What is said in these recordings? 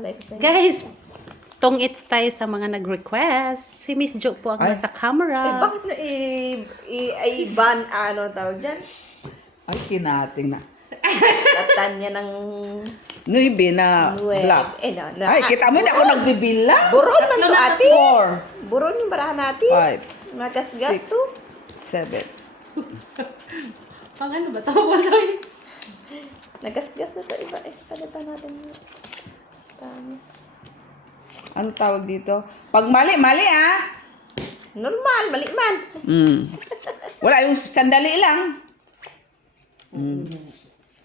Malay ko sa'yo. Guys, tong-its tayo sa mga nag-request. Si Miss Jo po ang nasa camera. Bakit na ban ano tawag dyan? Ay, kinating na. Tatanya ng Nuibi na black. Ay, kita mo na ako nagbibila. buron man to ate. 4, Buron yung barahan natin. 5, Magasgas 6, to. 7. Pang ano ba? Tawa sa'yo. Nagasgas na to. Iba, palitan natin yun. Tama. Ano tawag dito? Pag mali ah. Normal, mali man. Wala, yung sandali lang.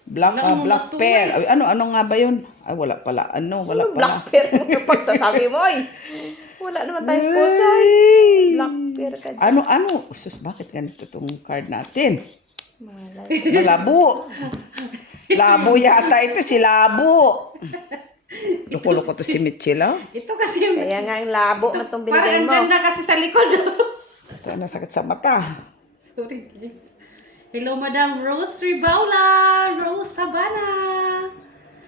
Black, Wala, black matuloy. pear. Ay, ano nga ba yun? Ay, wala pala. Wala pala. Black pear mo yung pagsasabi mo eh. Wala naman tayong sponsor. Black pear ka dyan. Ano? Sus, bakit ganito tong card natin? Malay. Malabo. Labo yata ito, si Labo. Loko-loko to si Michela. Ito kasi yung... Kaya nga yung labo na itong Parang binigay ang mo. ganda kasi sa likod. Ito, nasakit sa mata. Sorry, guys. Hello, Madam Rose Ribaula. Rose Sabana.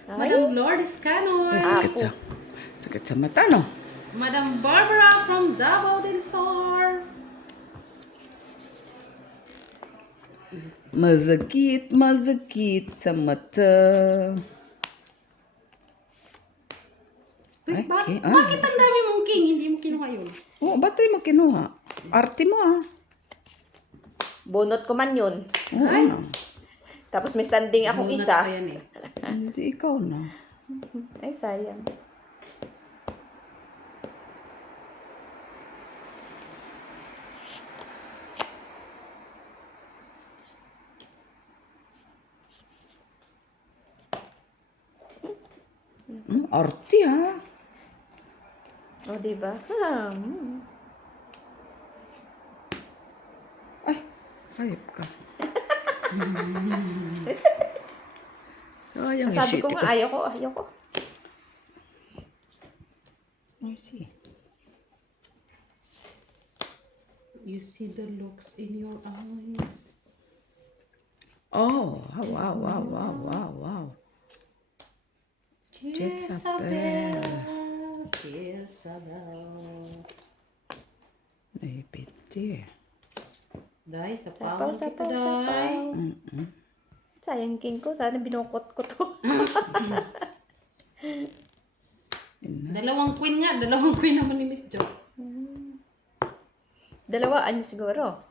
Madam Lourdes Canoy. Sakit sa mata, no? Madam Barbara from Davao del Sur. Mazakit sa mata. Wait, Okay, bakit ang dami mong king? Hindi mo kinuha yun. Oh, ba't tayo mo kinuha? Arte mo, ah. Bunot ko man yun. Ay. Tapos may standing akong Bunot isa. ko yan eh. Hindi ikaw na. Ay, sayang. Arte, ha? O, diba? Ay, sayap ka. Sayang Sabi shit ko nga, ayaw ko. I see. You see the looks in your eyes. Oh, wow. Jezabel. Jezabel. Ay, piti. Dahil sa Sapaw, pawang kita, sapaw, sapaw. Day. Sayang king ko. Sana binukot ko to. Dalawang queen naman ni Miss Jo. Dalawaan niyo siguro.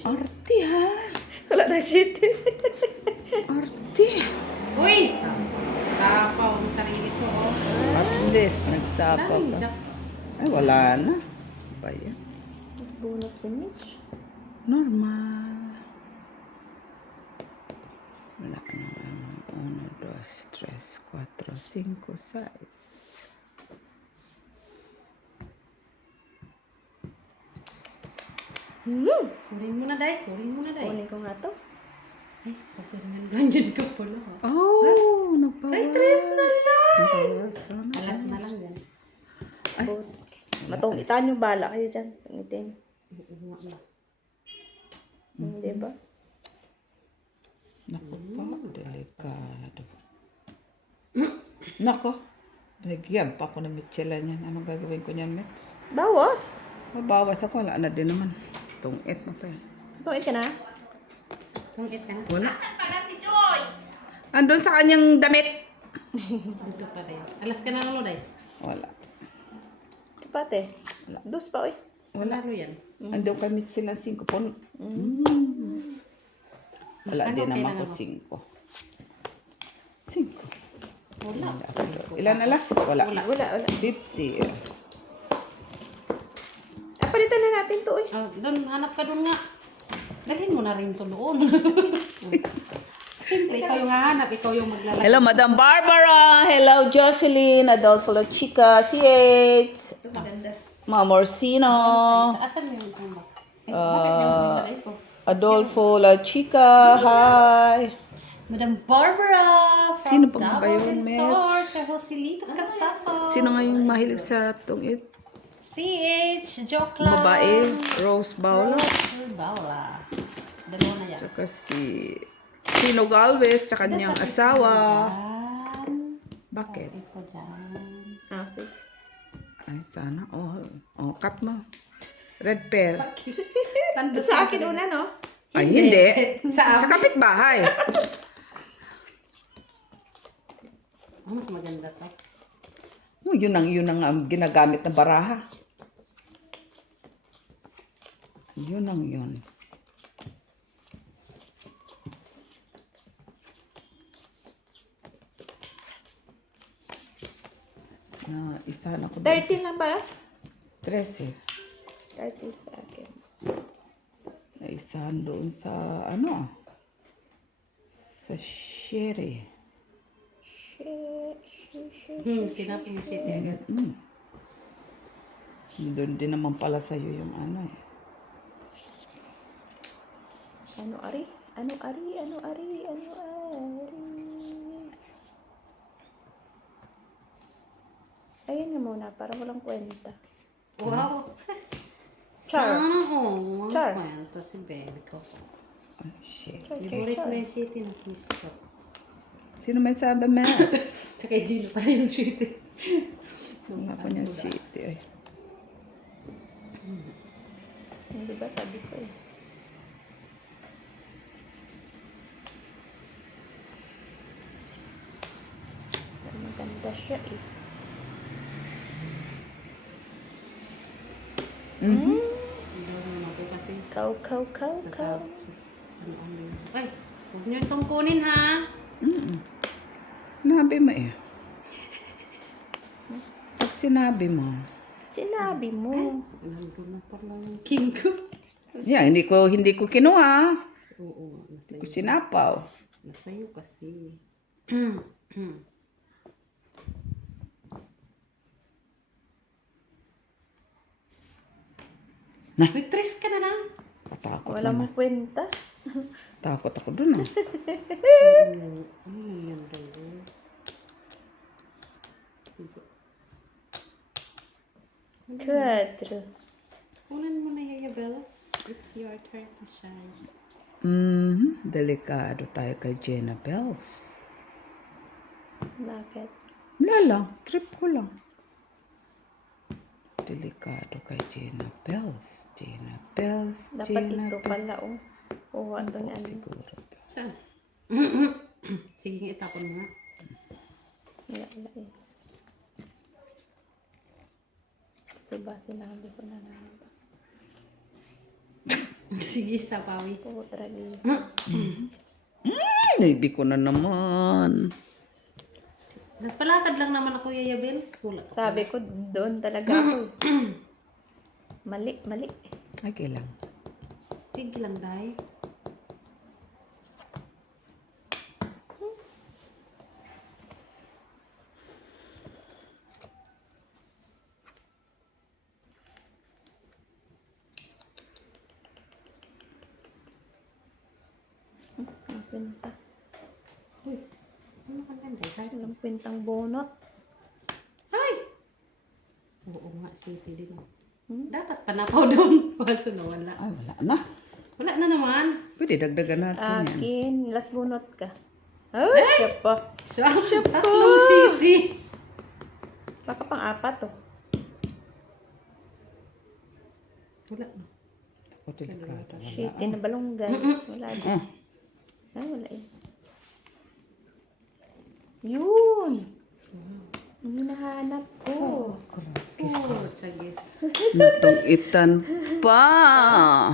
Arte, ha? Wala na shit. Arte. Uy! Sapaw ang sarili ko. At least, nagsapa Dami, ka. Jack. Ay, wala na. Ba yan? Mas bunot si Mitch. Normal. Wala na. 1, 2, 3, 4, 5, 6. Kurin mo na, Day. Kunin ko nga to. Ay, ganyan ka pala. Oh, nagbawas. Ay, tres na lang. Nabawasan. Alas na lang yan. Matungitan yung bala kayo dyan. Tungitin. Diba? Naku pa, delikado. Nako, bigyan pa ako ng Michela niyan. Anong gagawin ko niyan, Mitch? Bawas. Mabawas ako, wala na din naman. Tungit mo pa yan. Tungit ka na. Tungit ka na. Wala. Andun sa kanyang damit. Dito pa, Day. Alas ka na lang, Day. Wala. Pate. Dos pa, oy. Wala ro yan. Andun kami sila 5 po. Wala Ano din naman kailangan ko mo? 5. Wala. Ilan alas? Wala. Wala. 50. Palitan na natin to, oy. Oh, doon, hanap ka doon nga. Dalhin mo na rin to doon. Siyempre, ikaw yung hahanap, ikaw yung maglalagay. Hello, Madam Barbara. Hello, Jocelyn. Adolfo La Chica. CH. Maganda. Ma'am Orsino. Asan mo yung ano? Bakit naman nilalagay ko? Adolfo La Chica. Hi. Madam Barbara from Sino pa ba Davao yun, del Met? Sur, sa Joselito Casapa. Sino nga yung mahilig sa tungit? CH, joke lang. Babae, Rose Baula. Rose Baula. Dalawa na yan. Tsaka si Chino Galvez sa kanyang asawa. Yan. Bakit? Ito dyan. Ah, sige. Ay, sana all. Oh, cut mo. Red pear. Sa akin una, no? Ay, hindi. Sa Sa kapitbahay. Oh, mas maganda to. Oh, yun ang ginagamit na baraha. Yun. Isa na ko doon. 30 lang ba? 13. 30 sa akin. Isa doon sa sa sherry. Kinapin mo siya. Doon din naman pala sa'yo yung Ano ari? Ano ari? Ayan nga muna, para walang kwenta. Wow. Char. Sana all. Char. Kwenta si baby ko. shit. Favorite ko yung shitty na gusto. Sino may sabi, Max? Tsaka Gino pa rin yung shitty. Wala ko niya shit eh. Hindi ba sabi ko eh. Maganda siya eh. Hindi naman ako kasi Kaw. Ay, huwag niyo itong kunin ha. Sinabi mo eh. Pag sinabi mo. Sinabi mo. Nandun na pala yung king ko. Yeah, hindi ko kinuha. Oo, Hindi ko sinapaw. nasa'yo kasi. Na. Waitress ka na lang. Tatakot Wala naman. mong kwenta. Takot ako dun ah. Ay, yan daw. Quatro. Kunan mo na Yaya Bellas. It's your turn to shine. Delikado tayo kay Jenna Bells. Bakit? Wala lang. Trip ko lang. Delikado kay Jenna Bells. Dapat ito pala oh. Kuha ito niya. Siguro. Saan? Sige nga, itapon mo nga. Wala eh. Kasi ba sinabi ko na naman. Sige, sa pawi. Putra guys. Naibi ko na naman. Nagpalakad lang naman ako, Yaya Bells. Wala. Sabi ko doon talaga ako. Mali. Ay, kailang. Tig lang, day. Ang kwenta. Uy, ano ka ganda? Kahit Walang kwentang bonot. ay! Oo nga, city din. Dapat panapaw doon. Kaso na wala. Ay, wala na. Wala na naman. Pwede dagdagan natin yan. Akin, last bonot ka. Ay, siya pa. Siya, tatlong city. Baka pang apat oh. Wala na. Ako delikado. Shit, na balunggay. Wala din. Ay, wala eh. Yun! Ang hinahanap ko. Oh, chagis. Natungitan pa.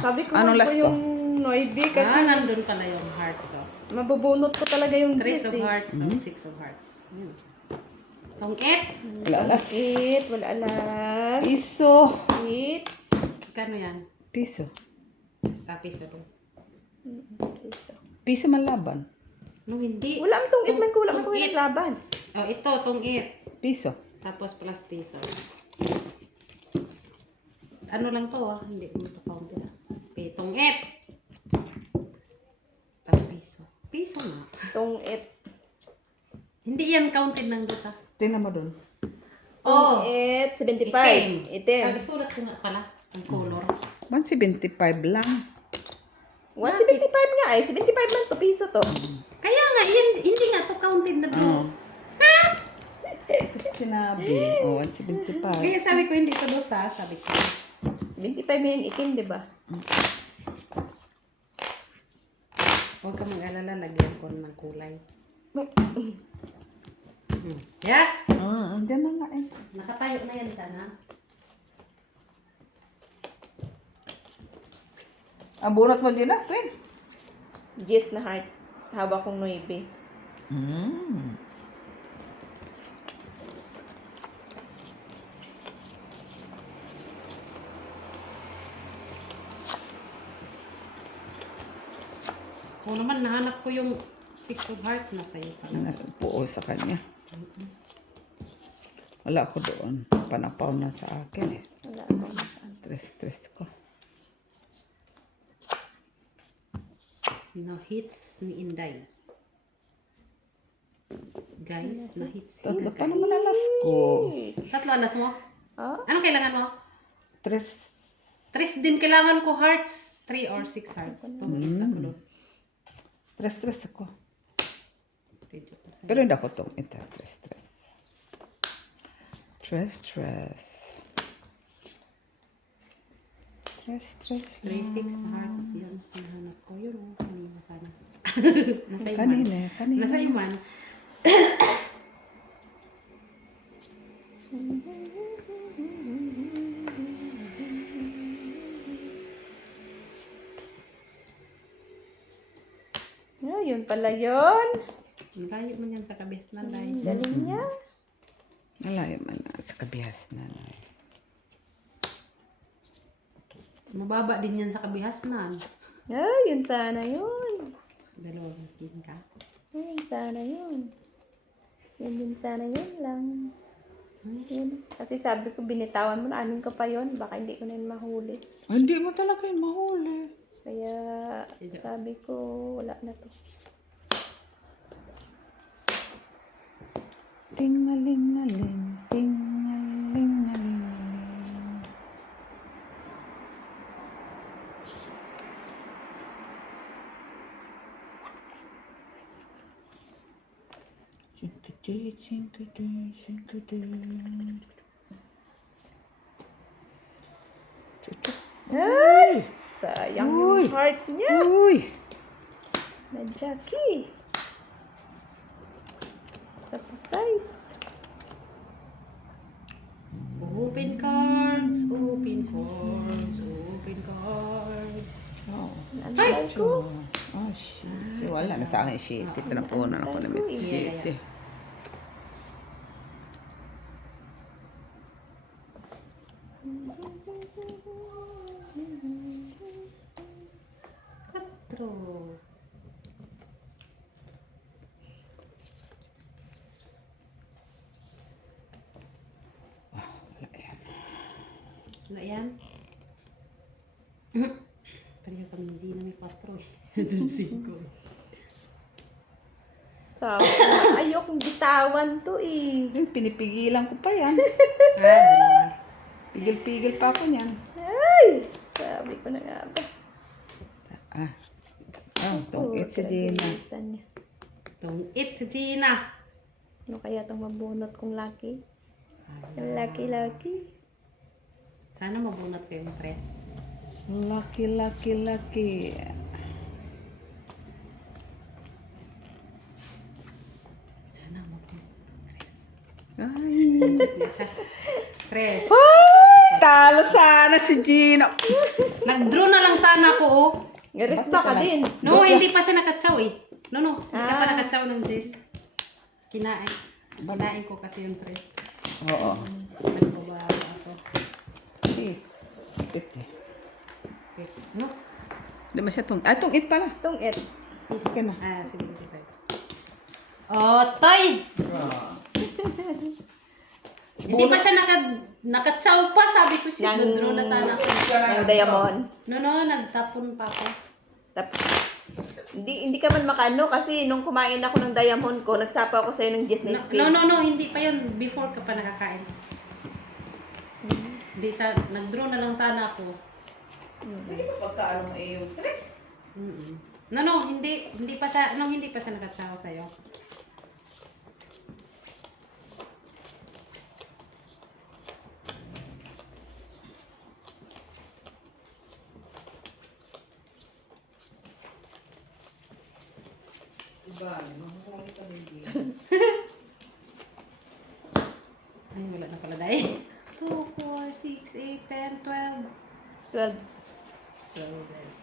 Sabi ko, Anong wag last ko ko? yung noibi kasi Nandun pala yung hearts, oh. mabubunot ko talaga yung Three kiss of eh. hearts, six of hearts. Yun. Tong-it. Wala alas. Wala alas. Piso. It's... Kano yan? Piso. Tapis sa dos. Piso man laban. No, hindi. Wala ang tungit man kulang ko yung laban. Oh, ito, tong-it. Piso. Tapos plus piso. Ano lang to, ah. Hindi mo ito counted, ah. Tong-it. Tapos piso. Piso na. Tungit. Hindi yan counted ng dos, ah. Tingnan mo doon. Oh. It, 75. Itim. Sabi, sulat ko nga pala. Ang color. 175 lang. 175 nga eh. 75 man to, piso to. Kaya nga, hindi nga to counted na dos. Sinabi. Oh, 175. Kaya sabi ko, hindi to dos ha. Sabi ko. 75 yan itim, di ba? Huwag ka mag-alala, lagyan ko ng kulay. Yeah? Diyan na nga eh. Nakatayo na yan sana. Ang bunot mo din na, twin. Yes na heart. Hawak kong 9. Kung naman nahanap ko yung 6 of hearts na sa'yo pala. Puo sa kanya. Wala ko doon. Panapaw na sa akin eh. Wala akong Stress ko. No hits ni Inday. Guys, na hits. Tatlo pa naman alas ko. Tatlo alas mo? Ah? Anong kailangan mo? Stress. 3 din kailangan ko hearts. 3 or 6 hearts. 2 hits ako doon. Stress ako. Pero hindi ako itong ito. Stress. 3, 6 hearts. Yan. Hinahanap ko. Yun o. Kanina sana. Nasa iman. Kanina. Nasa iman. Ah, yun pala yun. Ang layo man yan sa kabis na layo. Galing niya. Malayo man na sa kabihas na. Mababa din yan sa kabihasnan. Ah, yun sana yun. Dalawang skin ka. Yun sana yun. Yun din sana yun lang. Yun. Kasi sabi ko, binitawan mo na anin ko pa yun. Baka hindi ko na yun mahuli. Hindi mo talaga yun mahuli. Kaya sabi ko, wala na to. Ting-aling-aling. Ting-aling-aling. Ay! Sayang yung heart niya. Uy! Na Jackie. Sa size. Open cards. Open cards. Open cards. Oh. Ay! ko. Oh, shit. Wala na sa akin shit. Ito na po na ako na mit shit. Quatro. Wala yan. Pareho kami hindi na may 4 eh. Doon 5 eh. Sabi ayokong bitawan to eh. Pinipigilan ko pa yan. Dalawa. Pigil-pigil pa ako niyan. Ay! Sabi ko na nga ba. Tungkit si Gina. Tagalisan niya. Itong it si Gina. Ano kaya itong mabunot kong lucky? Lucky. Sana mabunot ko yung 3. Lucky. Sana mabunot. Ay. Hindi siya. 3. Talo sana si Gina. Nag-draw na lang sana ako oh. Garis ba ka din? No, hindi pa siya nakatsaw eh. No. Hindi ka pa nakatsaw ng Jess. Kinain ko kasi yung 3. Oo. Nagbabara ako. Please. Piti. Okay. No? Hindi mo siya tungit pala. Itong it. Okay na. Sige. Oh, tay! Hindi pa siya nakatsaw pa. Sabi ko siya, nag-draw na sana ako. Yung diamond. No, nagtapon pa ako. Tapos, hindi ka man makano kasi nung kumain ako ng diamond ko, nagsapa ako sa'yo ng Disney skin. No, hindi pa yun. Before ka pa nakakain. Di sa, nag-draw na lang sana ako. Hindi ba pagkaano mo yung tres? No, hindi pa siya, hindi pa siya nakatsaw sa'yo. Diba, mahuhuli ka baby. Ay, wala na pala dahil. 2, 4, 6, 8, 10, 12. 12. 12 days.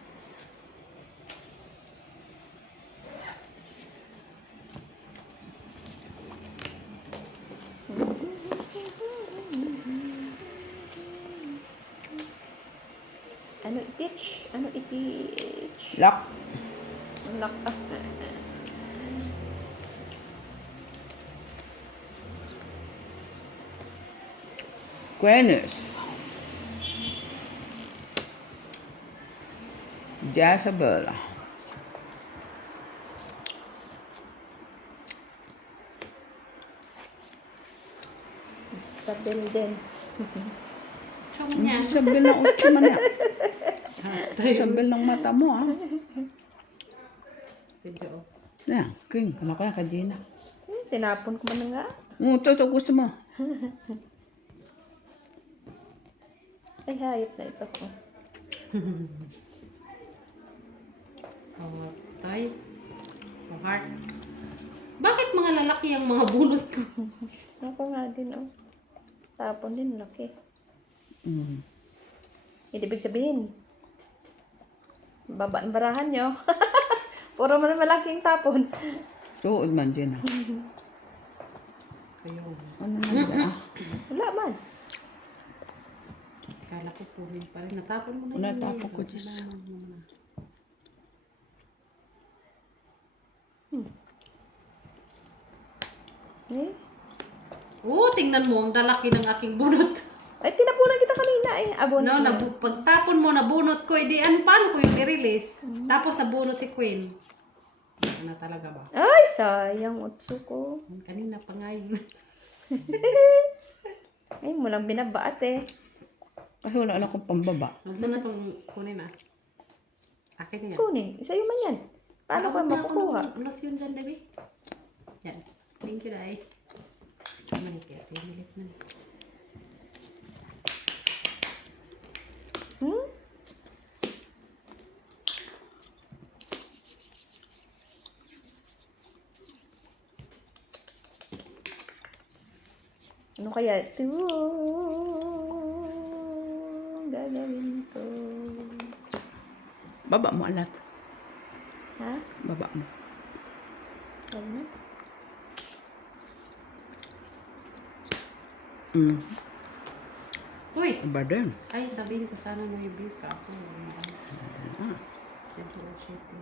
Ano itich? Ano itich? Lock. Ang lock up. Quenis. Jezebel. Sabel din. Chong niya. Sabi ng utso man yan. Tayo. Sabi ng mata mo ah. Video. Yan, King. Ano kaya ka Gina? Tinapon ko man na nga. Ito gusto mo. Ay, hayop na ito ko. Oh, tay. Oh, heart. Bakit mga lalaki ang mga bunot ko? Ako nga din, oh. Tapon din, laki. Ibig sabihin, baba ang barahan nyo. Puro man malaking tapon. Tuod man Gina. Kayo. Ano man dyan? Wala man. Kala ko punin pa rin. Natapon mo na Natapon ko, Diyos. Salamat mo na. Eh? Tingnan mo ang lalaki ng aking bunot. Ay, tinapunan kita kanina eh. Abon. No, pagtapon mo, nabunot ko, edi paano ko yung i-release? Tapos nabunot si Queen. Ano na talaga ba? Ay, sayang utso ko. Kanina pa nga yun. Ay, mo lang binabaat eh. Kasi wala na akong pambaba. Huwag mo na itong kunin ah. Akin yan. Kunin, isa yung man yan. Paano ko makukuha? Ulos yun dyan, Debbie. Yan. Thank you, Day. Samay kaya, tinilit na. Hmm? Ano kaya ito? Gagawin ko. Baba mo alat. Ha? Baba mo. Ano? Uy! Aba din. Ay, sabihin ko sana may beef kaso. Ah. Central City.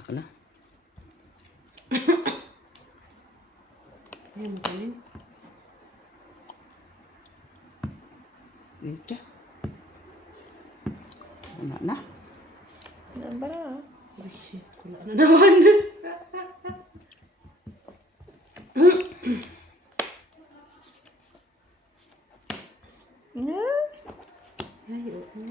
Ako na. Ayun, magaling. Dito. Wala na. Ano ba na? Oh shit, wala na naman. Na? Ay, oo.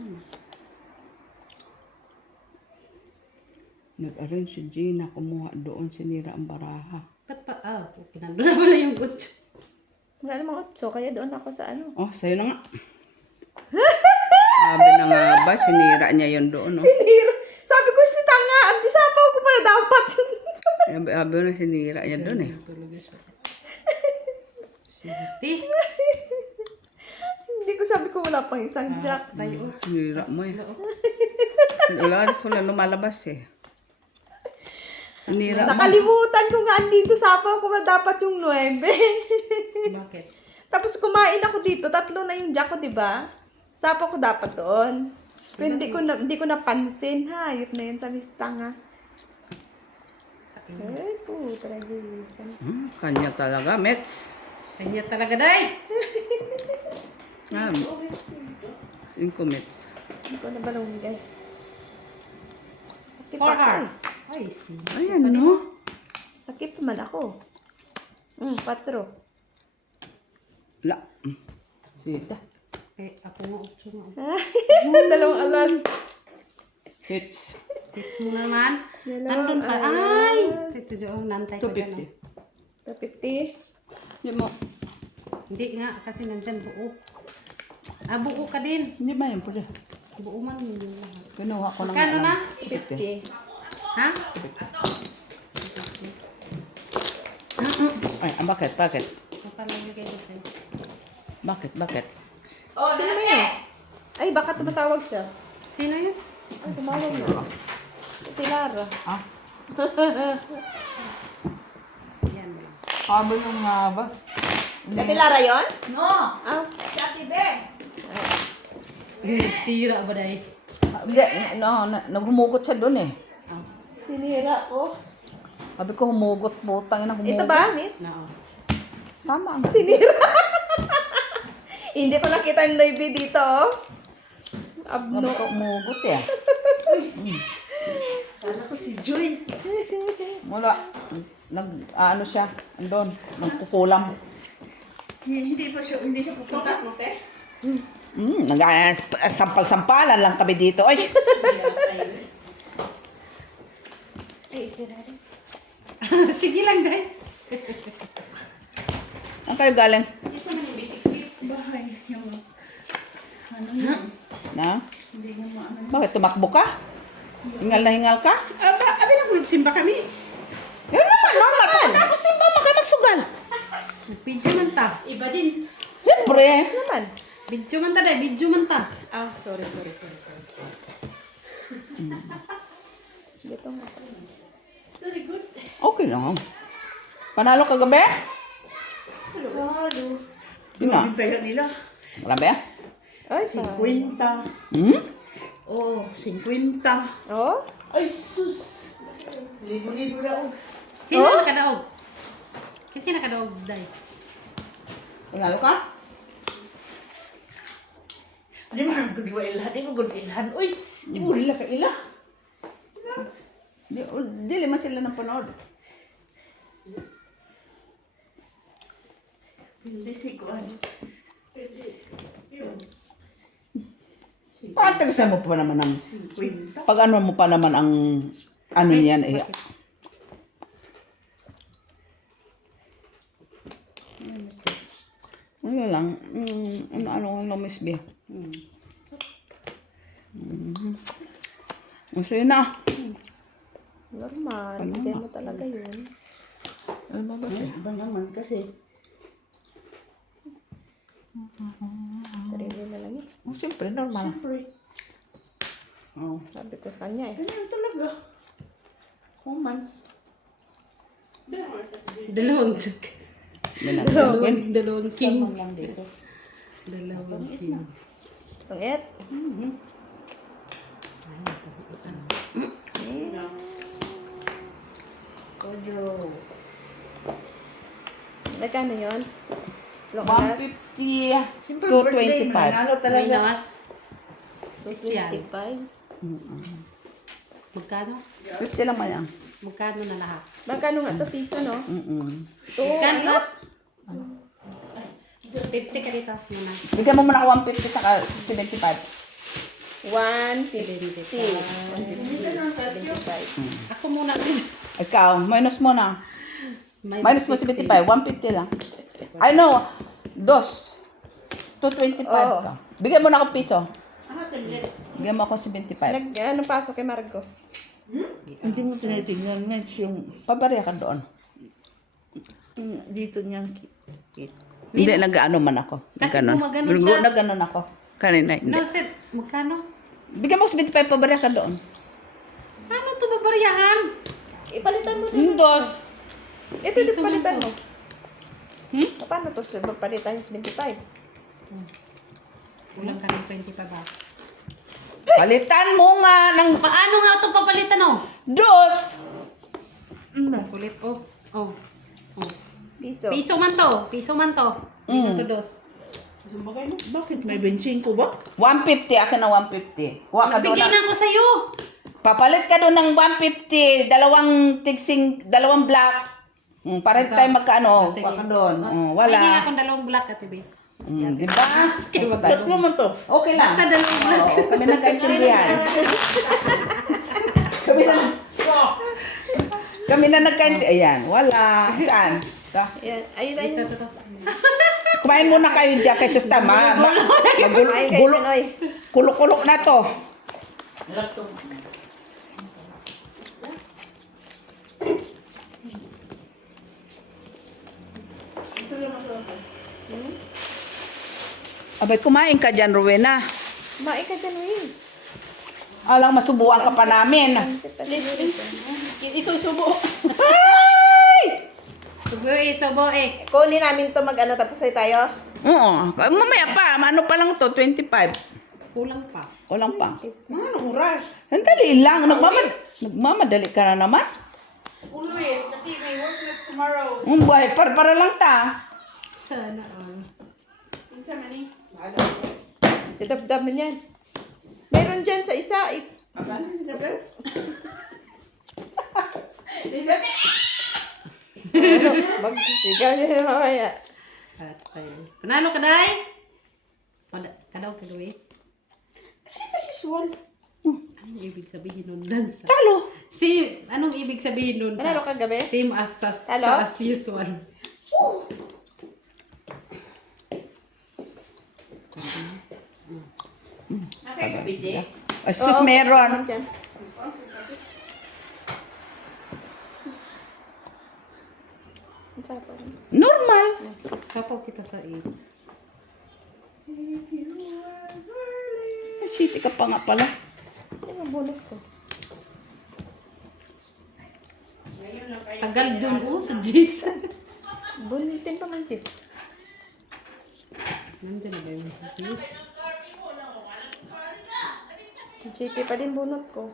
Nag-arrange si Gina, kumuha doon, sinira ang baraha. Ba't pa? Okay, nandun na pala yung kutso. Wala namang utso, kaya doon ako sa ano. Oh, sa'yo na nga. Sabi na nga ba, sinira niya yun doon, oh. Sinira. Sabi ko si Tanga, ang disapaw ko pala dapat yun. Sabi na sinira niya doon, eh. Talaga siya. Siti. Hindi ko sabi ko wala pang isang jack. Tayo. Sinira mo, eh. Wala lumalabas, eh. Sinira mo. Nakalimutan ko nga andito sapaw ko ba dapat yung 9. Bakit? Tapos kumain ako dito, 3 na yung jack ko, di ba? Sapaw ko dapat doon. Pero hindi ko napansin, hayop na yun, sabi si Tanga. Sa inyo. Ay, puta na giwisan. Kanya talaga, Mets. Kanya talaga, day! Ah, yung Mets. Hindi ko na balunggay. Sakit For ako her. eh. Ay, see. Ayan, no? Sakit pa man ako. 4. La. Sita. Eh, ako nga 8 nga. Dalawang alas. Hits. Hits mo naman. Dalawang Nandun pa. Ay! Ito doon, nantay ka dyan. 250. 250. Hindi mo. Hindi nga, kasi nandyan buo. Ah, buo ka din. Hindi ba yun pwede? Buo man mo yung lahat. Kinuha ko lang. Kano na? 50. Ha? Ay, bakit? Bakit? Napalagay kayo sa'yo. Bakit? Sino mo yun? Ay, baka tumatawag siya. Sino yun? Ay, tumawag na. Si Lara. Ah? Yan. Haba yung haba. Kati Lara yun? No! Ah, Sira ba dahi? Hindi, naghumugot siya doon eh. sinira ko. Sabi ko humugot, putang ina humugot. Ito ba, Nits? Oo. Tama ang Sinira. Hindi ko nakita yung live dito, oh. Sabi Abno. ko humugot eh. Kala ko si Joy. Wala. Ano siya, andun, nagkukulam. Hindi siya pupunta. Sampal-sampalan lang kami dito. Ay! Ay, sira rin. Sige lang dahi. Ang kayo galing? Ito man yung bisiklit. Bahay. Yung ano yun. Na? Hindi nga maano. Bakit tumakbo ka? Hingal na hingal ka? Abi na simba kami. Yun naman, normal. Pagkatapos simba, magsugal. Video man ta. Iba din. Siyempre. Naman. Video man ta dahi. Video man ta. Ah, sorry. Dito nga. Very good. Okay lang. Panalo ka gabi? Halo. Sino? Tayo nila. Grabe ah. Ay, sa... 50. Hmm? Oh, 50. Oh? Ay, sus. Libo-libo na. Sino nakadaog? Kasi nakadaog dahi. Panalo ka? Di ba, good wa ilahan? Di ba good ilahan? Uy, di mo nila ka ila. Dili man sila ng panood. Hindi si Kuan. Patagsan mo pa naman ang... 50. Pag ano mo pa naman ang... Ano niyan eh. Ano lang. Ano Miss B? Gusto yun na. Normal. Hindi mo talaga yun. Ano ba ba siya? Iba naman kasi. Sarili na lang yun. Oh, siyempre, normal. Siyempre. Oh. Sabi ko sa kanya eh. Ganyan talaga. Kuman. Dalawang Dalawang king. Sama lang dito. Dalawang king. Pangit. Kojo. Nagkano yun? Lokas? 150 Siyempre, to birthday, 25. manalo talaga. Minus. Special. 25. Magkano? 50 lang man yan. Magkano na lahat? Magkano nga to piso, no? Oo, Magkano ano? lahat? 50 ka dito. Muna. Bigyan mo muna ako 150 saka 75. 150. 75. Ako muna din. Ikaw, minus mo na. Minus mo 75, 150 lang. I know, 2. 225 ka. Bigyan mo na ako piso. Bigyan mo ako 75. Anong pasok kay Margo? Hindi mo tinitingnan nga yung Pabarya ka doon. dito niyang kit. Hindi, nag-ano man ako. Kasi Nag-ganon. gumaganon siya. Nag-ganon ako. Kanina, hindi. No, set. Magkano? Bigyan mo ako 75, pabarya ka doon. Ano to babaryahan? Ipalitan mo din. Yung 2. Ito, Piso palitan mo mo. Paano to? Magpalitan yung 75. Ulang ka ng 20 pa ba? Palitan mo nga ng Paano nga ito papalitan oh? 2. Kulit oh. Oh. Oh. Piso. Piso man to. Piso man to. Piso to dos. Bakit may 25 ba? 150, akin na 150. Huwag ka doon. Bigay na ko sa'yo. Papalit ka doon ng 150, dalawang black. Para tayo magkaano. Sige. Waka doon. May Wala. akong dalawang black at ibe. Di ba? Tatlo man to. Okay lang. Basta dalawang black. Oo, kami nagkaintindihan. Kami na nagkaintindihan. Ayan, wala. Saan? Ayan. Ayun, ayun. Ito. Kumain muna kayo dyan kay Susta. Ay, kay Pinoy. Kulok-kulok na to. Abay, kumain ka dyan, Rowena. Kumain ka dyan, Will. Alang masubuan ka pa namin. Ito subo. Subo eh. Kunin namin to mag-ano tapos ay tayo. Oo. Mamaya pa. Ano pa lang to? 25. Kulang pa. Walang pa. Anong oras? Sandali lang. Nagmamadali ka na naman. Always, kasi may work na tomorrow. Buhay. Para lang ta. Sana all. Minsan man eh. Bahala. Dadabdaman yan. Meron dyan sa isa. Asan si Isabel? Isabel! Magsigaw niya mamaya. At kayo. Panalo ka, Day? Kadaw ka gawin. Sino si Swan? Anong ibig sabihin nun? Dansa. Talo. Anong ibig sabihin nun? Panalo ka gabi? Same as Hello? as usual. Okay, kabisi. Asus meron. Dyan. Ang sarap pa rin. Normal. Kapaw kita sa 8. Shit, ka pa nga pala. Hindi mabulot ko. Tagal dun sa Jis. Bunutin pa man, Jis. Nandiyan na ba yung Jis? GT pa din bunot ko.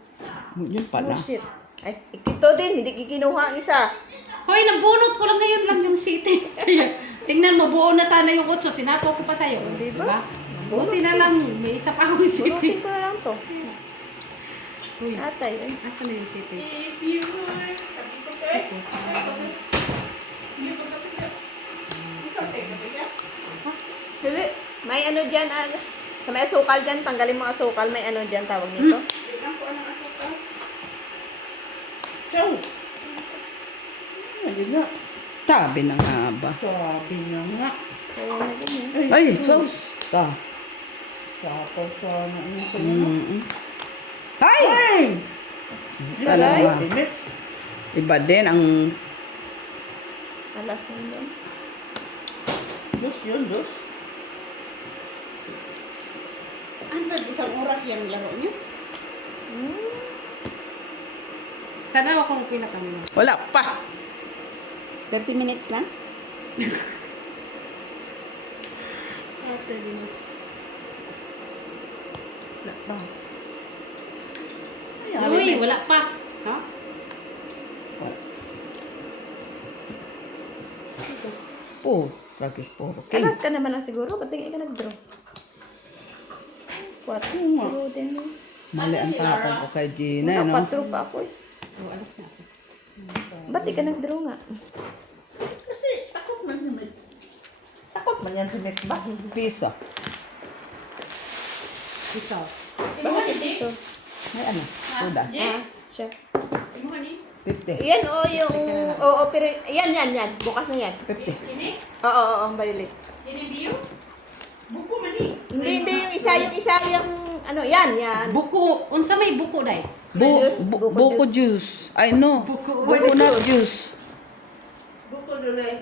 Yun pala. Oh shit. Ay, ito din. Hindi kikinuha ang isa. Hoy, nabunot ko lang ngayon lang yung city. Kaya, tingnan mo, buo na sana yung 8. Sinapo ko pa sa'yo. Diba? Buti na lang. May isa pa akong city. Bunutin ko na lang to. Uy, Atay. Ay. asan na yung city? If you would. Sabi ko kayo. Hindi. May ano dyan. Sa may asukal dyan. Tanggalin mo asukal. May ano dyan. Tawag nito. Chow! Ayun nga. Sabi na nga ba? Sabi niya nga. Kaya na din eh. Ay, sus ka. Sapaw sana. Ano sa mga? Hay! Ay! Salay. Limits. Iba din ang... Alas na yun. Dos yun, dos. Antad isang oras yung laro niyo. Tanaw ko ng pila kanina. Wala pa. 30 minutes lang? Ate, din. Wala pa. Uy, wala pa. Ha? Po, tragis po. Okay. Alas ka naman lang siguro. Ba't tingin ka nag-draw? 4 din eh. Mali ang tapon ko kay Gina, Wala, no? 4 pa ako eh. Oh, alas na ako. Ba't di ka nag-draw nga? Kasi takot man si Mitch. Takot man yan si Mitch ba? Piso. Ikaw. Bakit hindi? So, May ano? Suda. siya. Imo ni? 50. Yan o, yung... Oo, pero... Yan. Bukas na yan. 50. Ini? Oo, violet. Ini biyo? Buko man ni. Hindi yung isa, yung... Ano, yan. Buko. Unsa may buko, Day? Buko juice. I know. Coconut juice. Buko dulay.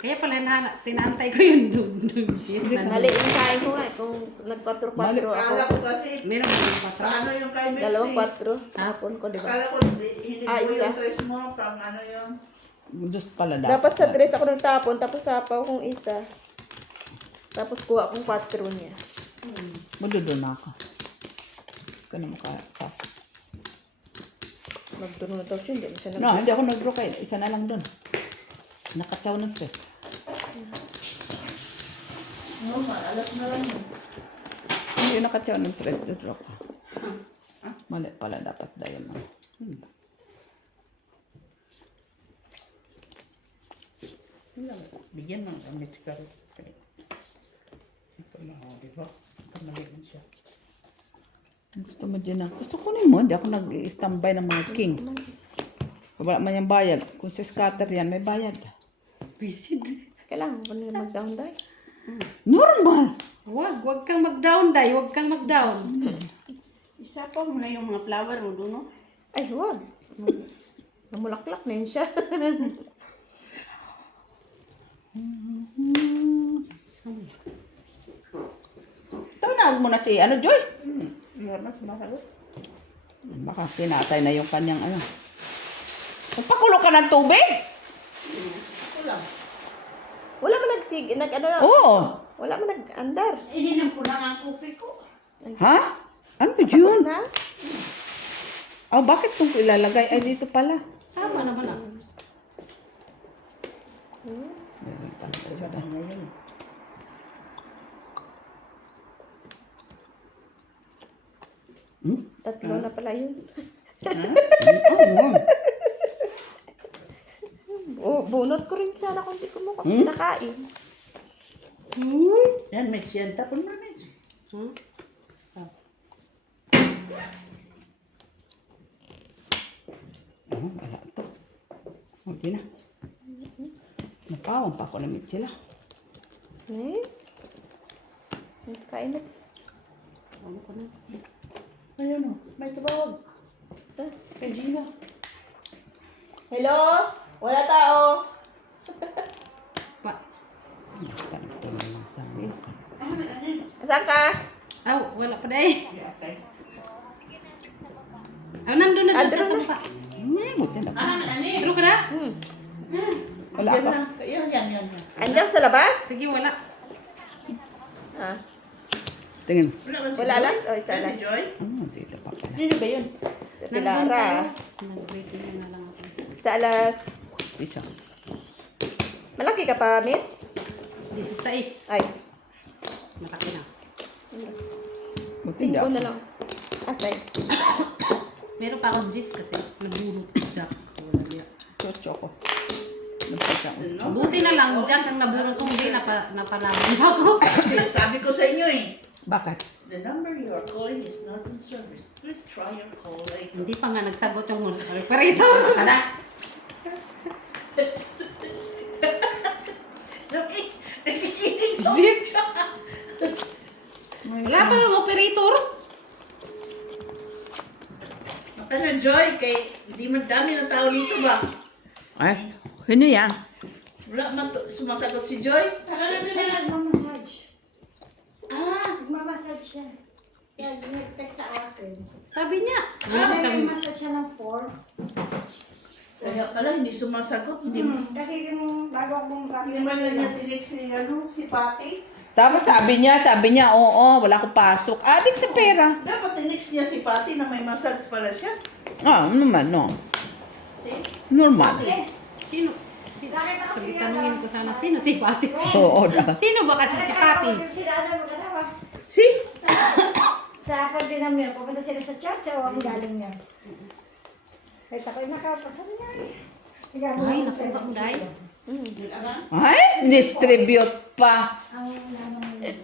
Kaya pala tinantay ko yung Jis. Mali yung kain ko nga. Kung nag-4-4 ako. Akala ko kasi, Meron ba yung pata? ano yung kay Mitch? Dalawang eh. 4. Hapon ko, di ba? Akala ko hindi Ah, mo isa. yung tres mo kang ano yung... Just pala dapat. Dapat sa 3 ako nagtapon. Tapos sapaw kong isa. Tapos kuha kong 4 niya. Madudo na ako. Ikaw na makapa. Nagtuno na tapos yun. Hindi mo siya No, hindi ako nag-draw kayo. Isa na lang dun. Nakatsaw ng stress. Alas na lang yun. Hindi nakatsaw ng stress. Draw ko. Mali pala dapat dahil na. Bigyan ng amit ka rin. Ito na ako, di ba? Pamaliin siya. Gusto mo dyan na. Gusto ko mo. Hindi ako nag-standby ng mga king. Wala man yung bayad. Kung sa scatter yan, may bayad. Visit. Kailangan ko nila mag-down dahil. Normal. Wag kang mag-down, Day. Wag kang mag-down. Isapaw mo na yung mga flower mo doon, no? Ay, huwag. Namulaklak na yun siya. Tawag mo na si Joy. Normal, sumasagot. Baka pinatay na yung kanyang Magpakulo ka ng tubig? Ito lang. Wala mo Oo. wala mo nag-andar. Ininom ko lang ang coffee ko. Ha? Ano ba Tapos yun? na? Oh, bakit kung ilalagay? Ay, dito pala. Tama naman ah. Meron pala siya. Tatlo na pala yun. Bunot ko rin sana kung di ko mo kinakain. Yan, Miss. Yan, tapon mo, Miss. Wala to. Okay na. Napawang pa ako na meet sila. Eh? Kain next. Ayun, oh. May tabawag. Kay Gina. Hello? Wala tao. Pa. Asan ka? Wala pa Day. Nandun na doon sa Andun na. sampa. Buti na. True ka na? Wala Yan pa. lang. Yan. Andiyan sa labas? Sige, wala. Ah. Tingin. Wala alas? O, isa alas. Joy? Dito pa pala. Sino ba yun? Sa Nandun Pilara. Nag-greeting na lang ako. Sa alas... Isa. Malaki ka pa, Mitch? 16. Ay, Malaki na. Magtinda. 5 na lang. Size. Meron pa akong gis kasi. Nabunot ko siya. Wala niya. Chocho ko. Nagpasa ko. Buti na lang, Jack, ang nabunot ko hindi napalaban ako. Sabi ko sa inyo eh. Bakit? The number you are calling is not in service. Please try your call later. Hindi pa nga nagsagot yung operator. Kada? Nakikinig to. Zip. Wala pa yung operator. Baka na Joy, kay hindi madami ng tao dito ba? Ay, ano yan? Wala man sumasagot si Joy? Nagmamassage. Nagmamassage siya. Kaya nag-text sa akin. Sabi niya. Nagmamassage siya ng 4. Kaya pala hindi sumasagot. Hindi Kasi yung bago akong hindi man lang niya tinig si Patty. Tapos sabi niya, oo, wala akong pasok. Adik sa pera. Dapat tinig niya si Patty na may massage pala siya. Naman, no. See? Normal. Sino? Sabi, tanungin ko sana, sino si Patty? Oo, dapat. Sino ba kasi si Patty? Sila ano magkatawa. See? Sa Ferdinand, pupunta sila sa church o ang galing niya. Kahit ako'y nakapasabi niya. Ay, nakuha ang day. Ay, distribute pa.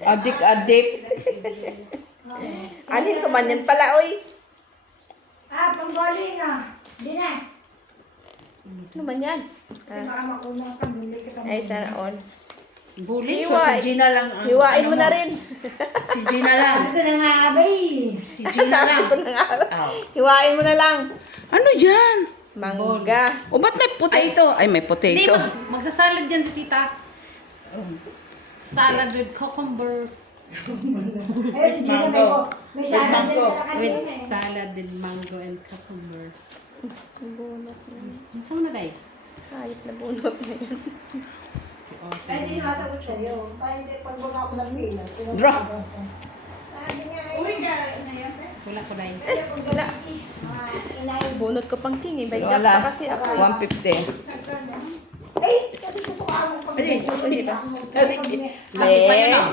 Adik. Alin ko man yan pala, oy. Panggaling Hindi na. Ano man yan? Kasi baka makuha ka, bili ka Ay, sana all. Bully? So si Gina lang ang... Hiwain mo na rin. Si Gina lang. Ito na nga, abay. Si Gina Sabi lang. ko na nga. Aw. Hiwain mo na lang. Ano yan? Mangga. O, ba't may potato? Ay, may Hindi, potato. magsasalad dyan si tita. Salad with cucumber. Ayun, si Gina may salad din talaga With kanina eh. salad with mango and cucumber. Bunot na yun. Saan na day? Hayop na bunot na yun. Ay, hindi nakasagot sa'yo. Tayo hindi, pagbaga ako ng pila. Draw. Sabi niya, Wala ko day. Wala. inay. Bunot ko pang king eh. By Jack pa Wala. kasi ako. 150. Ay, sabi ko pa ako pag Ay, Hindi ba? Laki pa yun ah.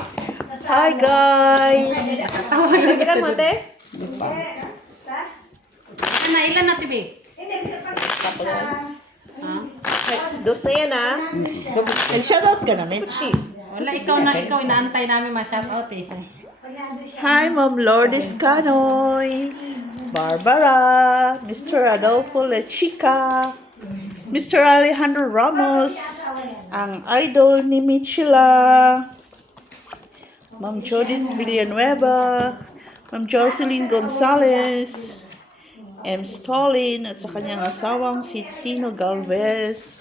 Hi guys! Nagbigan mo, te? Ana, ilan na tibi? Hindi, pag sa... Ay, dos na yan ah. Nag-shoutout ka na, Mitzi. Wala, ikaw inaantay namin ma-shoutout eh. Hi, Ma'am Lourdes Canoy, Barbara, Mr. Adolfo Lechica, Mr. Alejandro Ramos, ang idol ni Michela, Ma'am Jodith Villanueva, Ma'am Jocelyn Gonzalez, M. Stolin, at sa kanyang asawang si Tino Galvez,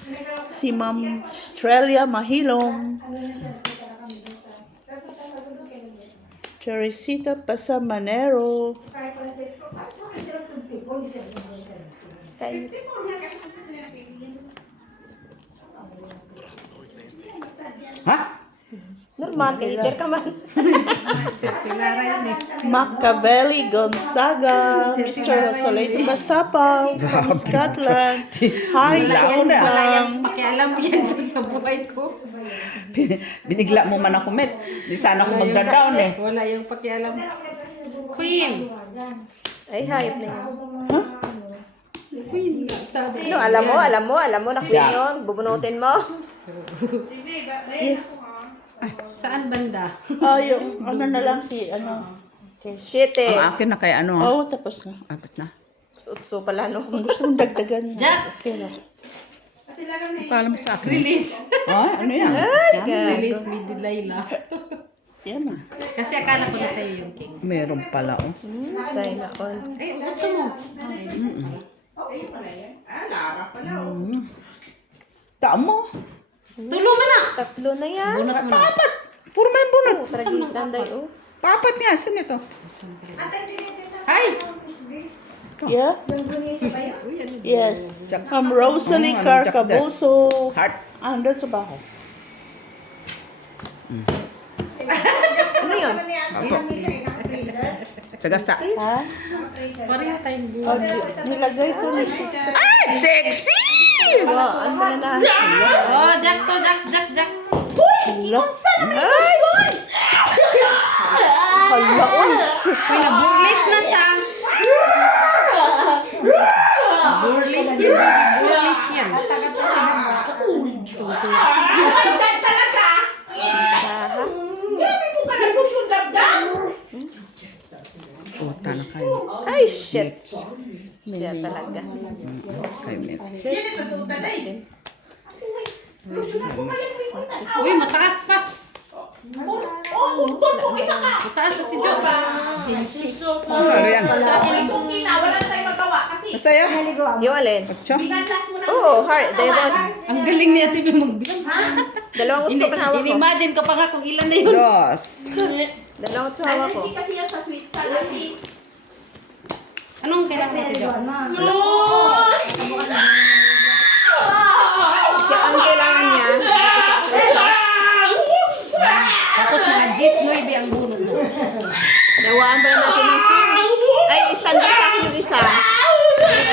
si Ma'am Strelia Mahilong, Teresita Pasamanero. Ha? Normal, hater ka man. Pilara yan eh. Machiavelli Gonzaga, Mr. Joselito Basapang from Scotland. Hi, Wala Sonang. yung pakialam yan dyan sa buhay ko. Binigla mo man ako, Met. Di sana ako magda-down eh. Wala yung pakialam. Queen! Ay, hayop na yun. Queen nga, sabi. Ano, alam mo na queen yun. Bubunutin mo. Yes. Saan banda? Yung ano na lang si, Okay, shit eh. Ang akin na kaya ano. Oo, tapos na. Apat na. Utso pala, no? Kung gusto mong dagdagan. Jack! Okay lang. Paalam mo sa akin. Release! Ay, ano yan? Release me, Delilah. Yan ah. Kasi akala ko na sa'yo yung king. Meron pala oh. Sign on. Ay, utso mo. Tama. Tulo mo na! Tatlo na yan. Bunot mo na. Papat. Puro may bunot. Tragisan tayo. Papat nga. Saan ito? Ay! Yeah? Yes. From Rosalie Oh, Carcaboso. Heart. Andun sa baho. Ano yun? Sagasa. Ha? Pareho tayong buhay. Nilagay ko na siya. Ay, sexy! Wow, ano na na? Oh, Jack to, Jack. Hello? Ay! Hala, uy, sus. Uy, na-burlis na siya. Burlis yan, baby. Burlis yan. Puta na kayo. Ay, shit. Siya talaga. Kay Met. Uy, mataas pa. Mataas at tiyo. Ano yan? Masaya? Yung alin? Ocho? Oo, heart. Diamond. Ang galing ni Ate Bea magbilang. Dalawang utso pa hawak ko. In-imagine ko pa nga kung ilan na yun. Dos. Dalawang utso hawak ko. Anong kailangan mo, Ate Bea? Siya, ang kailangan niya. Tapos mga G's, 9 ang bunot mo. Nawaan ba natin ng team? Ay, standby sa akin yung isa.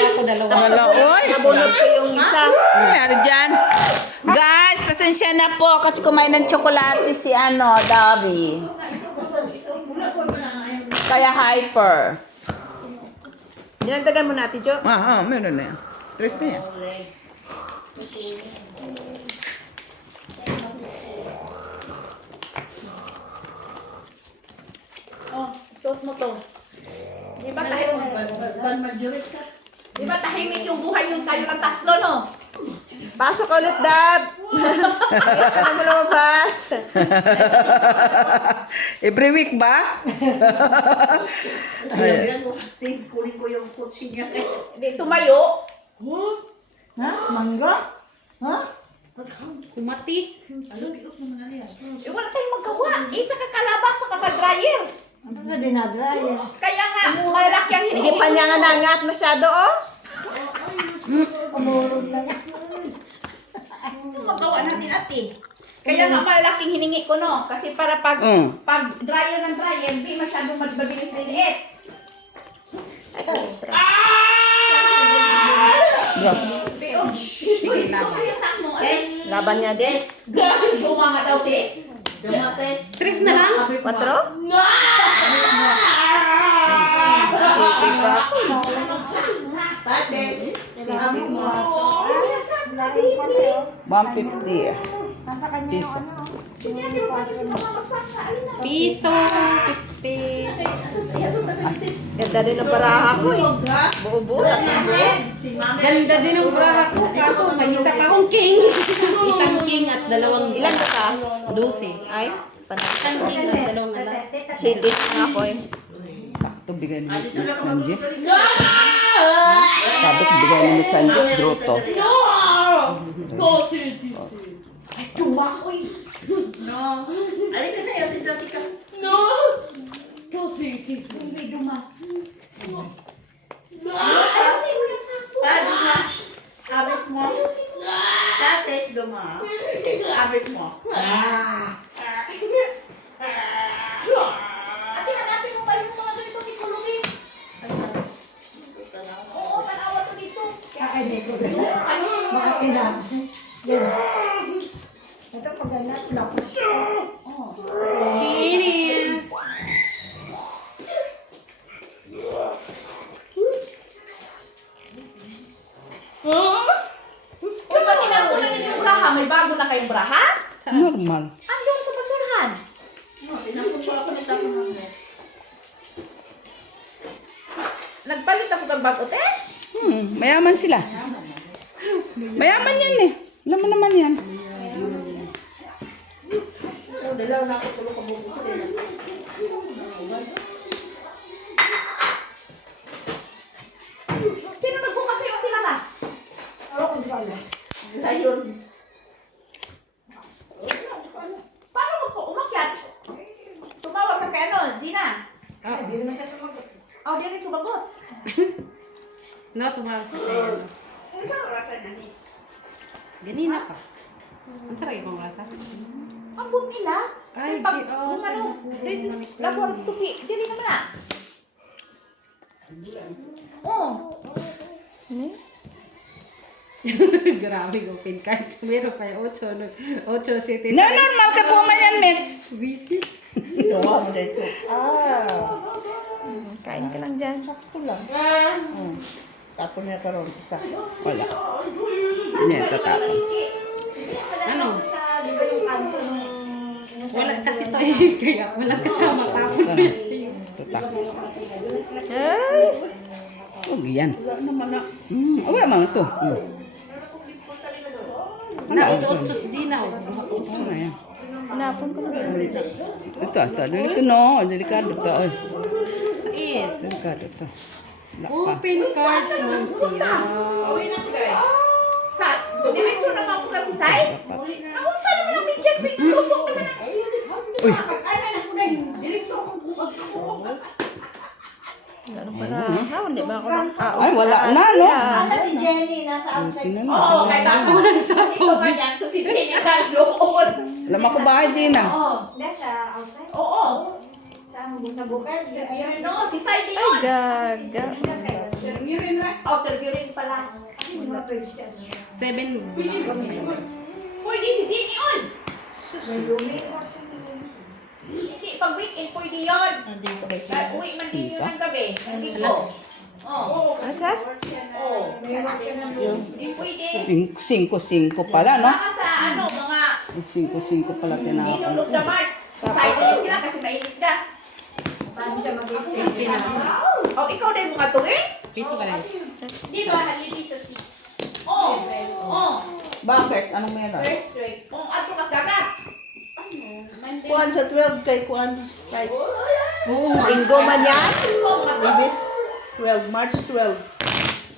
Ako dalawa. Wala, oy. Nabunod ko yung isa. Ano nangyari dyan? Guys, pasensya na po kasi kumain ng tsokolate si Dobby. Kaya hyper. Dinagdagan mo natin, Jo. Meron na yan. Tres na yan. Suot mo to. Di ba tahimik yung buhay yung tayo ng tatlo, no? Pasok ka ulit, Dab. Kaya ka mo lumabas. Every week ba? Kunin ko yung kutsi niya. Hindi tumayo. Ha? Mangga? Ha? Kumati. Wala tayong magawa. Isa ka kalabas sa kaka-dryer. Ano na dinadry? Kaya nga, malaki ang Hindi hinihingi. pa niya nga nangat masyado, oh. Magawa natin ate. Kaya nga malaking hiningi ko, no? Kasi para pag dryer ng dryer, hindi masyadong mabilis liniis. Sige, laban. Laban niya, Des. Bumanga daw, Tess. Tres na lang? 4? City pa. Pates. yung kwante, oh. 150. Nasa kanya yung Piso. ano, yung kwante mo. Piso, 50. Ganda rin ang baraha ko eh. Buo-buo. Ganda din ang braha ko. Kaso, may isa pa akong king. Isang king at dalawang Ilan ka ka? 12. Ay, panay. Isang king at dalawang alas. Shitty nga ako eh. Sakto bigay ni Mitch Sanchez. Sabi ko bigay ni Mitch Sanchez Druto. Abit mo. Tates duma. Abit mo. Ate, hanapin mo ba yung mga ganito ni Kulungin? Oo, tanawa to dito. Ay, hindi ko ganyan. Baka kailangan. Yan. Ito pag ganyan, lapos. Kinis. Uy, ba't hinagulan niyo yung braha? May bago na kayong braha? Normal. Andun sa basurahan. Nagpalit ako ng bago, te? Mayaman sila. Mayaman yan eh. Alam mo naman yan. Sino nagbukas sa'yo ang tinala? Oo, hindi ko alam. Paano mo po umakyat? Tumawag ka kay ano, Gina? Hindi naman siya sumagot. Oh, di rin sumagot. No, tumawag sa tayo. Ganina pa. Ang sarap ibang rasa. Ang buti na. Ay, Pag, oh, kung ano, dito, labuan tupi, dili naman na. Oh. Grabe, open cards. Meron pa yung 8 cities. Na normal ka po man yan, Mitch. Visit. Kain ka lang dyan. Tapos niya karoon isa. Wala. Yan, tatapon. Ano? Sa, di ba yung kanto nung... Wala kasi to eh. Kaya walang kasama. Tapon ko yan sa'yo. Tatapon. Ay! Huwag yan. Wala naman ito. Na, 8 Gina. Ano yan? Hanapon ko na. Ito. Delikado no. Delikado ito. Ay, Sa is. delikado ito. Open cards man siya. Sa, diretso naman po kasi Sai. Nausa naman ang medyas, may tusok naman. Uy. Ano pa na? Hindi ba ako? Ay, wala na, no? Ano si Jenny, nasa outside. Tingnan mo. Oo, kaya tapos Wala sa ikaw ba yan? So si Penny ka doon. Alam ako bahay din ah. Oo. Hindi siya outside. Oo. Sa bukid. No, si Sai din Ay, yun. gaga. Outer view rin pala. Hindi mo pwede siya. 7. Pwede si Jenny on. May lumi. Hindi, pag weekend pwede yun. Kaya uwi man din yun ng gabi. Nandito. Alas. Oo. Asa? Oo. May work siya ng lumi. Hindi pwede. 5-5 pala, no? Baka sa ano, mga 5-5 pala tinapon. inulog na March. Sa din sila kasi mainit na. Paano siya mag-explain? Oh, ikaw din mga tuwing? Piso ka rin. Di ba, halili sa 6? Oo. Oo. Bakit? Anong meron? First grade. Kung ato kas gagat. Kuan sa 12 kay kuan strike. Linggo man yan? Ibis 12, March 12.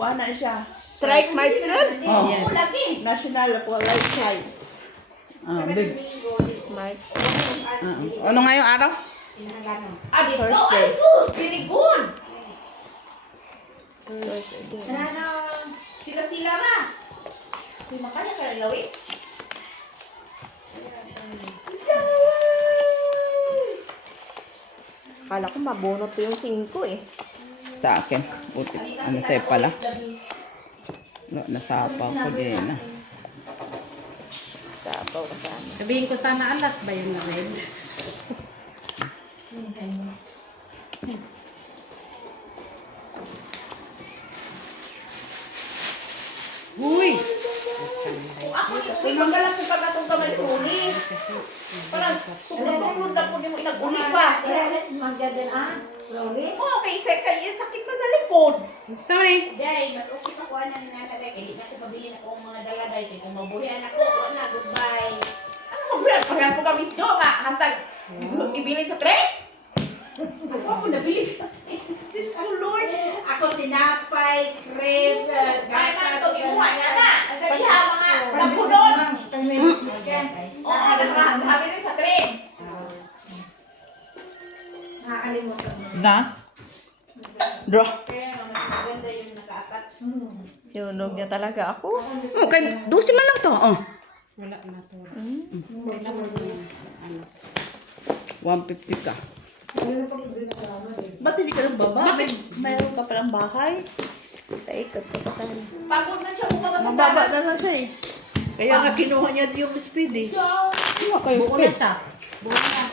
Kuan na siya. Strike March 12? Oh. Yes. Oo, lagi. National for Life Child. Big. March. Ano ngayong araw? Ah, dito. Thursday. Ay, sus! Very good. Thursday. Ano? Sila-sila na. Di makanya kaya lawin. Akala ko mabunot to yung 5 eh. Sa akin. Buti. Ano sa'yo pala? Nasapaw ko din ah. Sabaw ka sana. Sabihin ko sana alas ba yung red? Uy! ate, magdadal slowly. Okay, kaya sakit pa sa likod. Sorry. Day, mas okay pa kuha na ni Nana Day. Hindi na ako pabili na kong mga daladay. Kung mabuhian ako, wala, goodbye. Ano mabuhian? Pagyan ko kami sa nga. Hashtag, ibilin sa tray? Ako nabili sa tray. Diyos ko, Lord. Ako tinapay, crepe, gatas. Ito, imuha niya na. Ang sabiha, mga nabunod. Oo, nabili sa tray. Nakakalimutan mo. Na? Draw. Sinunog niya talaga ako. Okay, 12 man lang to. Oh. Wala na to. 150 ka. Ba't hindi ka nang baba? Mayroon ka palang bahay. Paikot ko pa sana. Pagod na siya kung sa Mababa na lang siya eh. Kaya nga kinuha niya yung speed eh. Ano kayo Buo na speed? siya. Buo na.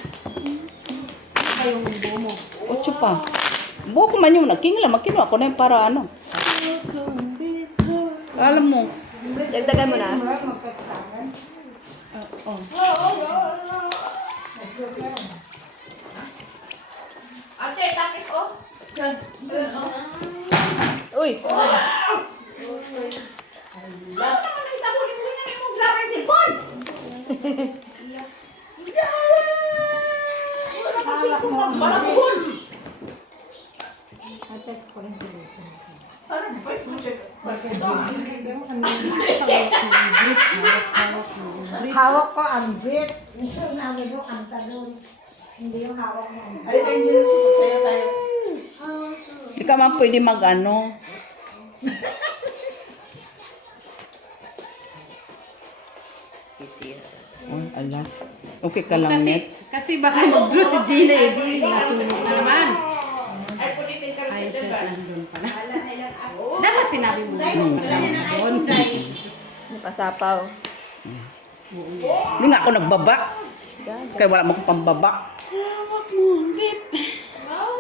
Ano ba yung buo mo? 8 pa. Buo ko man yung nagking lang. Makinuha ko na yung para ano. Alam mo. Dagdagan mo na. Ate, tapos ko. Uy! Hawak ko ang bit. Yung namin mo ang talon. Hindi yung hawak mo ang Ay, tayo nyo sayo tayo. Hindi ka man pwede mag-ano. Oh, alas. Okay ka lang, net. Kasi baka mag-draw si Gina eh. Di nasunod na naman. Ayos na nandun pala. Dapat sinabi mo na yun. Napasapaw. Hindi nga ako nagbaba. Kaya wala mo akong pambaba.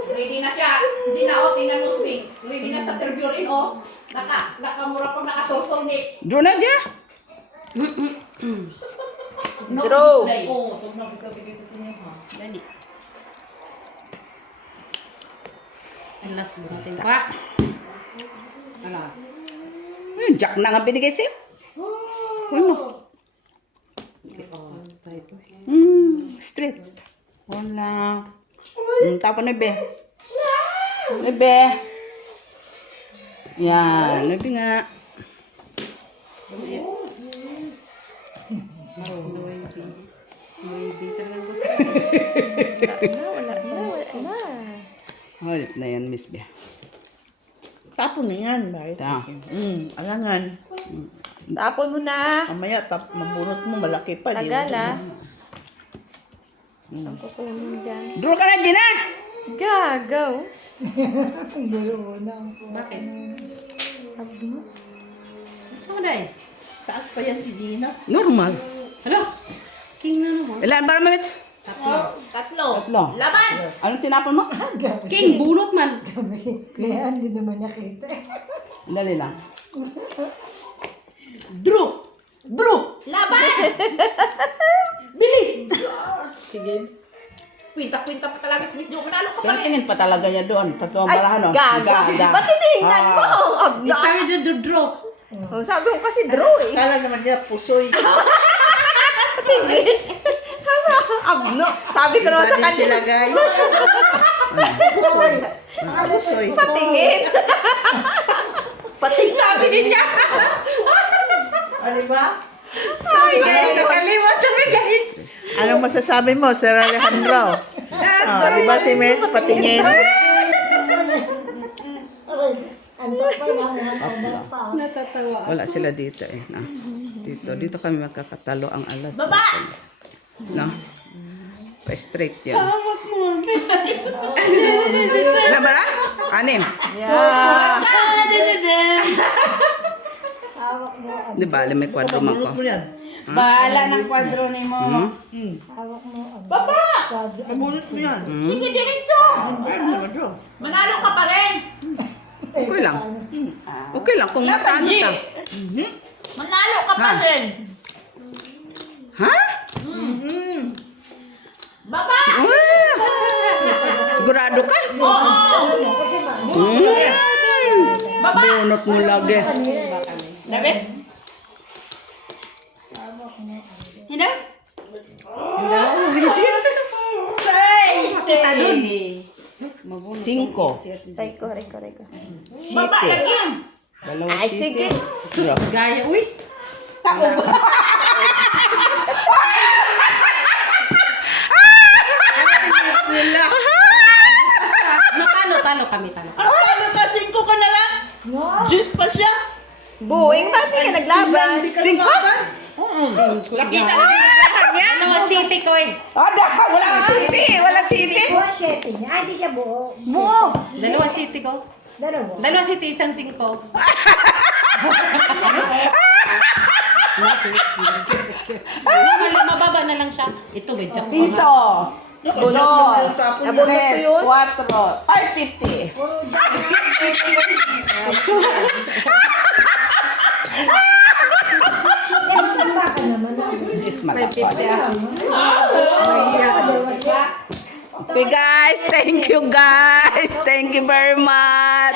Ready na siya. Hindi na ako, tingnan mo, Sphinx. Ready na sa turbulin, oh. Nakamura pa, nakatorsong ni. Draw na dia. Draw! Oo, tumnog ikaw dito sa inyo, ha. Dali. Alas mo natin pa. Alas. Jack na nga binigay sa'yo. Ano? Try ko. Straight. Wala. Tapos na, be. Nebe. Yan. Nebe nga. Maybe talagang gusto. Wala na. Ulit na yan, Miss Bea. Tapon na yan. Bakit? Ta. Alangan. Tapon mo na. Mamaya, mabunot mo, malaki pa. Tagal ah. Ang kukunin dyan. Draw ka na, Gina! Gagaw. Bakit? Saan na eh? Taas pa yan si Gina. Normal. Hello? King na naman. Ilan para mamits? Tatlo. Tatlo. Laban! Anong tinapon mo? King, bunot man. Kaya hindi naman niya kita. Dali lang. Drew! Drew! Laban! Bilis! Sige. Kwinta-kwinta pa talaga si Miss Jo. Manalo ka pa Pero rin. tingin pa talaga niya doon. Tatlo ang Ay, barahan, no? gaga. Ba't titingnan mo? It's sorry to draw. Oh, sabi ko kasi draw eh. Kala naman niya, pusoy. Sige. Abno. Sabi ko naman sa Iba din sila, kanya. guys. Pusoy. Pusoy. Patingin. Pating sabi niya. Ano ba? Ay, nakalimutan kami guys. Anong masasabi mo, Sir Alejandro? Di ba si Mets patingin? Anto pa lang ang pa. Natatawa. Wala sila dito eh. No? Dito kami magkakatalo ang alas. Baba! No? Pa-straight yan. Ilan ba na? 6. Yeah. Hawak mo ang Di ba? Alam may kwadro man ko. Mo yan. Bahala ng kwadro ni mo. hawak mo ang Mabunot mo yan. Sige, diretso! Ay, Drew. Manalo ka pa rin! Okay lang. Okay lang kung matano ta. Manalo ka pa Ha? rin! Ha? Baba! Ah! sigurado ka? Bunot mo lagi. Dabi? Hindi? Kita dun. 5. Reko. Baba lagi. Ay, sige. Gaya, uy. Sila. Talo kami. Ano ka? 5 ka na lang? Juice pa siya? Buing, ba't di ka naglaban? Hindi ka lumaban? Nakita na yung niya. Dalawang city ko eh. Ada, wala city. Wala city. Buo ang sete niya. Hindi siya buo. Buo. Dalawang city ko. Dalawa. Dalawang city, isang 5. Mababa na lang siya. Ito, medyo. Piso. Bunot Dos. mo ang tapon niya. Tres. 4. 550. Puro dyan. Tama ka naman. Just malapot. Dalawa siya. Okay guys, thank you guys. Thank you very much.